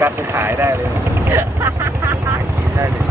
กัดไปขายได้เลย ได้เลย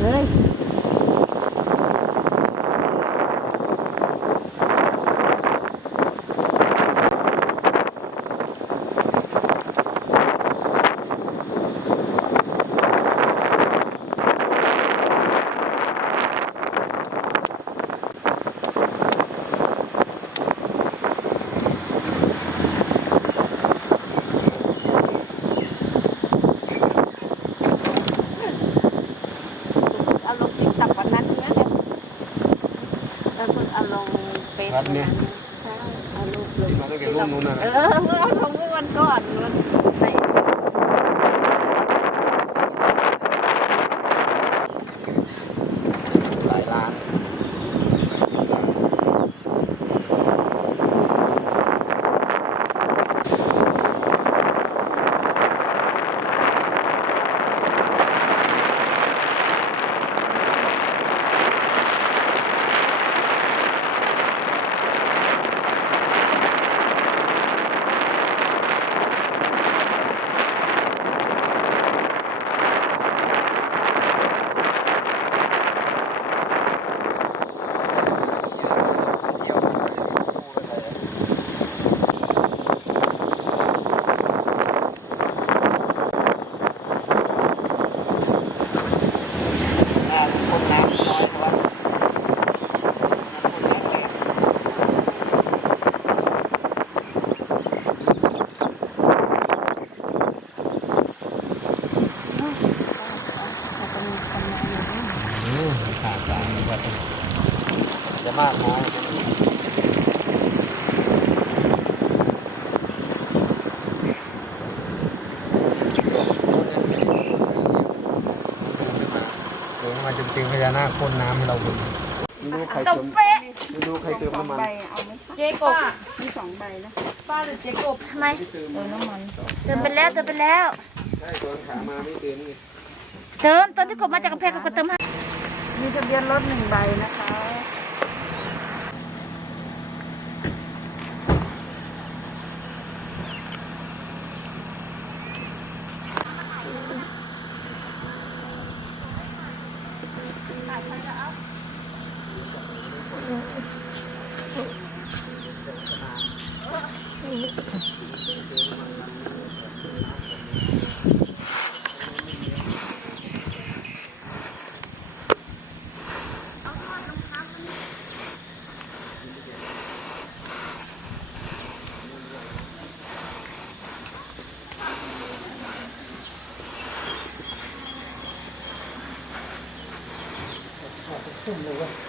เฮ้ย เอาลงติ๊กตักวันนั้นเนี้ยเดี๋ยวแล้วคุณเอาลง เฟซวันนั้นใช่เอารูปลงมาตั้งแต่รุ่นนู้นนะเออเมื่อเอาลงเมื่อวันก่อนวันไหน หลายล้าน คนน้ำน้อยกว่าคนแรกเลย ขาดสารมันก็ต้องจะมากน้อย เดี๋ยวมาจริงๆพญานาคพ่นน้ำให้เราดูดูใครตเติบมเป๊ะดูใครเติมน้ำมันใบเอาไหมคะเจ๊กบมีสองใบนะป้าหรือเจ๊กบทำไมเออน้ำมันเติมไปแล้วเติมไปแล้วใช่ตัวขามาไม่เติมนี่เติมตอนที่กบมาจากกำแพงก็เติมให้มีทะเบียนรถหนึ่งใบนะคะ ใครจะเอา เ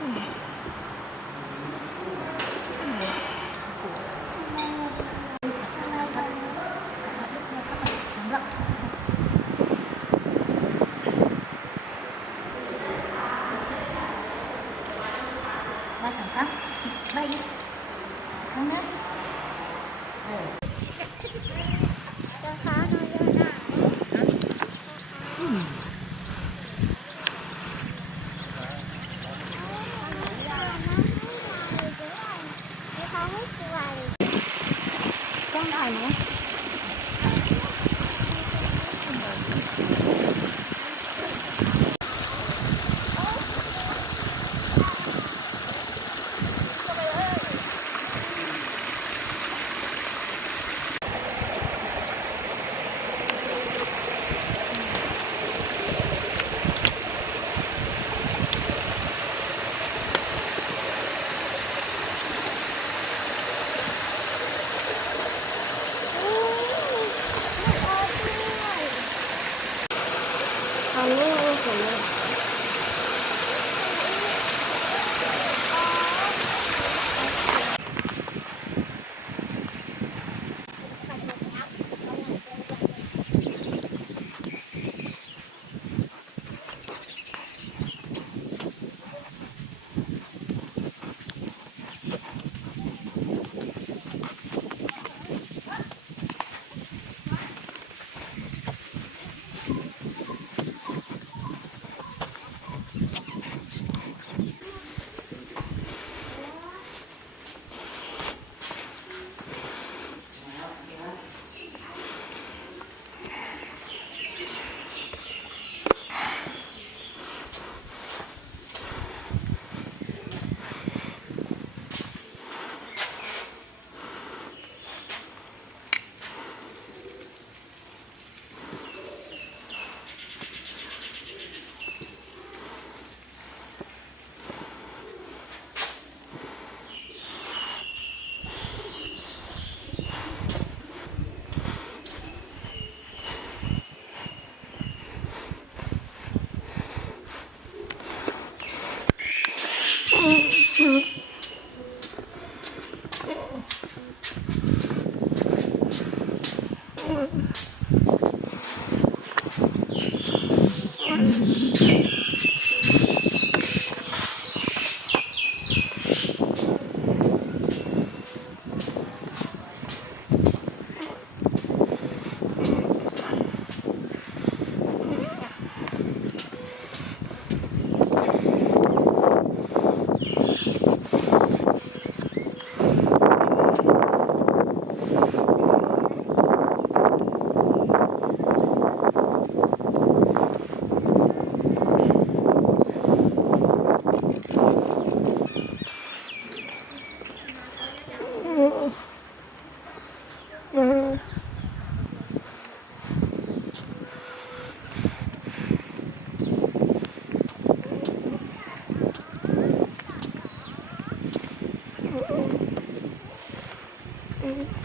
ba thằng khác bay thằng khác 张大可能。Bye.